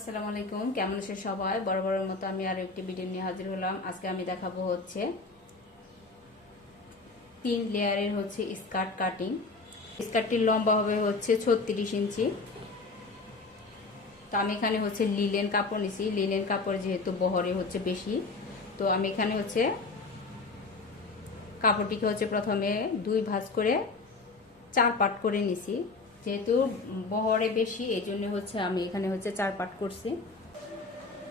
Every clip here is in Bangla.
আসসালামু আলাইকুম। কেমন আছে সবাই? বড় বড় মতো আমি আর একটি ভিডিও নিয়ে হাজির হলাম। আজকে আমি দেখাবো হচ্ছে তিন লেয়ারের হচ্ছে স্কার্ট কাটিং। স্কার্টটির লম্বা হবে হচ্ছে ছত্রিশ ইঞ্চি। তো আমি এখানে হচ্ছে লিলেন কাপড় নিছি। লিলেন কাপড় যেহেতু বহরে হচ্ছে বেশি, তো আমি এখানে হচ্ছে কাপড়টিকে হচ্ছে প্রথমে দুই ভাঁজ করে চার পাট করে নিছি। যেহেতু বহরে বেশি এই জন্য হচ্ছে আমি এখানে হচ্ছে চার পাট করছি।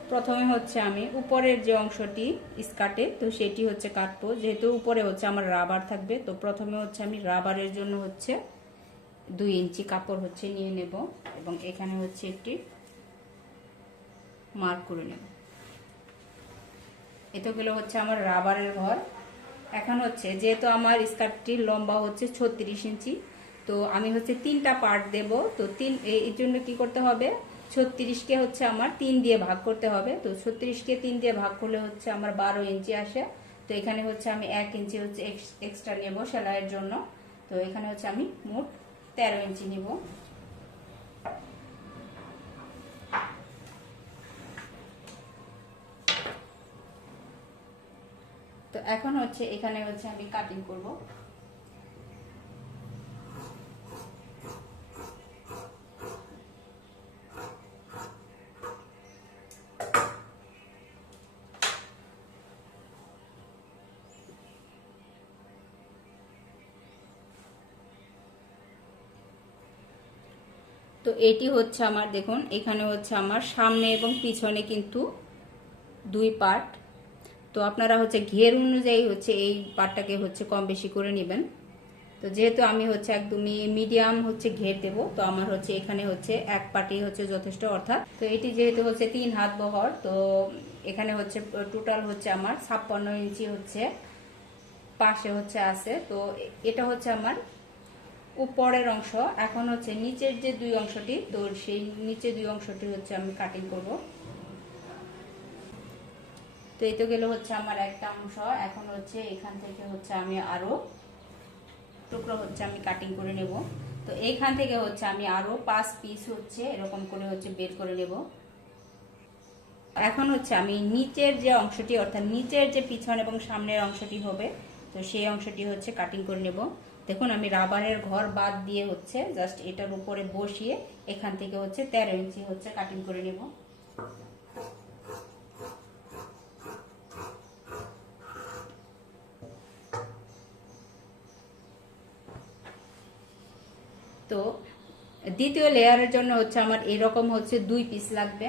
প্রথমে হচ্ছে আমি উপরের যে অংশটি স্কার্টে তো সেটি হচ্ছে কাটবো। যেহেতু উপরে হচ্ছে আমার রাবার থাকবে, তো প্রথমে হচ্ছে আমি রাবারের জন্য হচ্ছে দুই ইঞ্চি কাপড় হচ্ছে নিয়ে নেব এবং এখানে হচ্ছে একটি মার্ক করে নেব। এটা গেলে হচ্ছে আমার রাবারের ঘর। এখন হচ্ছে যেহেতু আমার স্কার্টটির লম্বা হচ্ছে ছত্রিশ ইঞ্চি তো আমি হচ্ছে তিনটা পার্ট দেব। তো তিন এর জন্য কি করতে হবে? ছত্রিশকে হচ্ছে আমার তিন দিয়ে ভাগ করতে হবে। তো ছত্রিশকে তিন দিয়ে ভাগ করলে হচ্ছে আমার বারো ইঞ্চি আসে। তো এখানে হচ্ছে আমি এক ইঞ্চি হচ্ছে এক্সট্রা নেব সেলাইয়ের জন্য। তো এখানে হচ্ছে আমি মোট তেরো ইঞ্চি নেব। তো এখন হচ্ছে এখানে হচ্ছে আমি কাটিং করব। তো এটি হচ্ছে আমার, দেখুন, এখানে হচ্ছে আমার সামনে এবং পিছনে কিন্তু দুই পার্ট। তো আপনারা হচ্ছে ঘের অনুযায়ী হচ্ছে এই পাটটাকে হচ্ছে কম বেশি করে নেবেন। তো যেহেতু আমি হচ্ছে একদমই মিডিয়াম হচ্ছে ঘের দেব, তো আমার হচ্ছে এখানে হচ্ছে এক পাটি হচ্ছে যথেষ্ট, অর্থাৎ। তো এটি যেহেতু হচ্ছে তিন হাত বহর, তো এখানে হচ্ছে টোটাল হচ্ছে আমার ছাপ্পান্ন ইঞ্চি হচ্ছে পাশে হচ্ছে আছে। তো এটা হচ্ছে আমার উপরের অংশ, এখন হচ্ছে নিচের যে দুই অংশটি, তো সেই নিচে দুই অংশটি হচ্ছে আমি কাটিং করব। তো এই তো গেলে হচ্ছে আমার একটা অংশ, এখন হচ্ছে এখান থেকে হচ্ছে আমি আরও টুকরো হচ্ছে আমি কাটিং করে নেব। তো এইখান থেকে হচ্ছে আমি আরও পাঁচ পিস হচ্ছে এরকম করে হচ্ছে বের করে নেব। এখন হচ্ছে আমি নিচের যে অংশটি, অর্থাৎ নিচের যে পিছন এবং সামনের অংশটি হবে, তো সেই অংশটি হচ্ছে কাটিং করে নেব। দেখুন, আমি রাবারের ঘর বাদ দিয়ে হচ্ছে জাস্ট এটার উপরে বসিয়ে এখান থেকে হচ্ছে তেরো ইঞ্চি হচ্ছে কাটিং করে নেব। তো দ্বিতীয় লেয়ারের জন্য হচ্ছে আমার এরকম হচ্ছে দুই পিস লাগবে।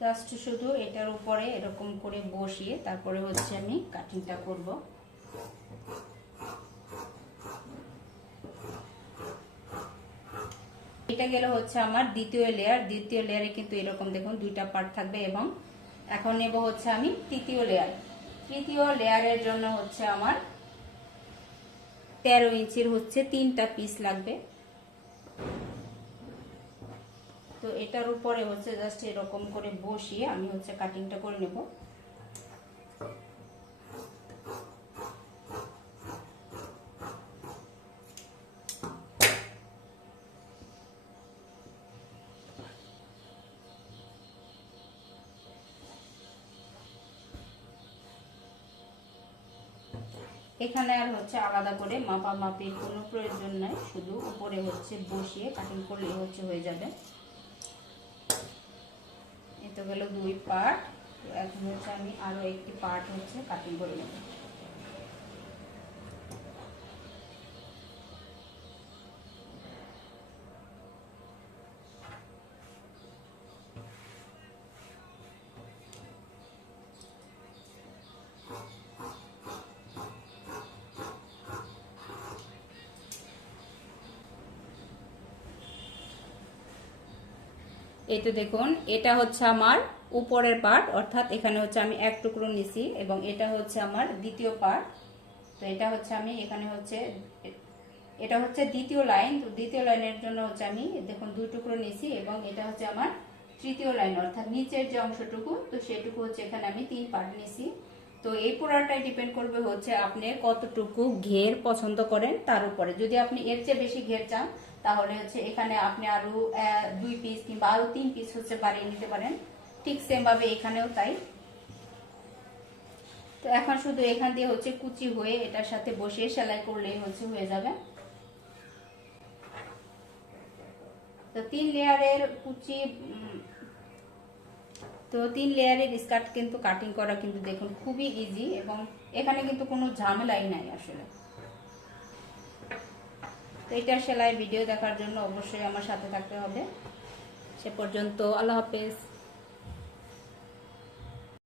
জাস্ট শুধু এটার উপরে এরকম করে বসিয়ে তারপরে হচ্ছে আমি কাটিংটা করব। এটা গেল হচ্ছে আমার দ্বিতীয় লেয়ার দ্বিতীয় লেয়ারে কিন্তু এরকম দেখুন দুইটা পার্ট থাকবে এবং এখন নেব হচ্ছে আমি তৃতীয় লেয়ার তৃতীয় লেয়ারের জন্য হচ্ছে আমার তেরো ইঞ্চির হচ্ছে তিনটা পিস লাগবে। তো এটার উপরে হচ্ছে জাস্ট এরকম করে বসিয়ে আমি হচ্ছে কাটিংটা করে নেব। এখানে আর হচ্ছে আলাদা করে মাপা মাপির কোনো প্রয়োজন নাই, শুধু উপরে হচ্ছে বসিয়ে কাটিং করলে হচ্ছে হয়ে যাবে। এতে গেল দুই পার্ট এখন হচ্ছে আমি আরও একটি পার্ট হচ্ছে কাটিং করে নেব। এই তো দেখুন, এটা হচ্ছে আমার উপরের পার্ট অর্থাৎ এখানে হচ্ছে আমি এক টুকরো নিছি এবং এটা হচ্ছে আমার দ্বিতীয় পার্ট তো এটা হচ্ছে আমি, এখানে হচ্ছে, এটা হচ্ছে দ্বিতীয় লাইন তো দ্বিতীয় লাইনের জন্য হচ্ছে আমি দেখুন দুই টুকরো নিছি এবং এটা হচ্ছে আমার তৃতীয় লাইন অর্থাৎ নিচের যে অংশটুকু, তো সেটুকু হচ্ছে এখানে আমি তিন পার্ট নিছি। তো এই পোড়াটাই ডিপেন্ড করবে হচ্ছে আপনি কতটুকু ঘের পছন্দ করেন তার উপরে। যদি আপনি এর চেয়ে বেশি ঘের চান, তাহলে হচ্ছে এখানে আপনি আরও দুই পিস কিংবা আরও তিন পিস হচ্ছে বাড়িয়ে নিতে পারেন। ঠিক সেম ভাবে এখানেও তাই। তো এখন শুধু এখান দিয়ে হচ্ছে কুচি হয়ে এটার সাথে বসে সেলাই করলেই হচ্ছে হয়ে যাবে। তো তিন লেয়ারের কুচি তো তিন লেয়ারের স্কার্ট কিন্তু কাটিং করা কিন্তু দেখুন খুবই ইজি এবং এখানে কিন্তু কোনো ঝামেলাই নাই আসলে। তো এটা সেলাই ভিডিও দেখার জন্য অবশ্যই আমার সাথে থাকতে হবে। সে পর্যন্ত আল্লাহ হাফেজ।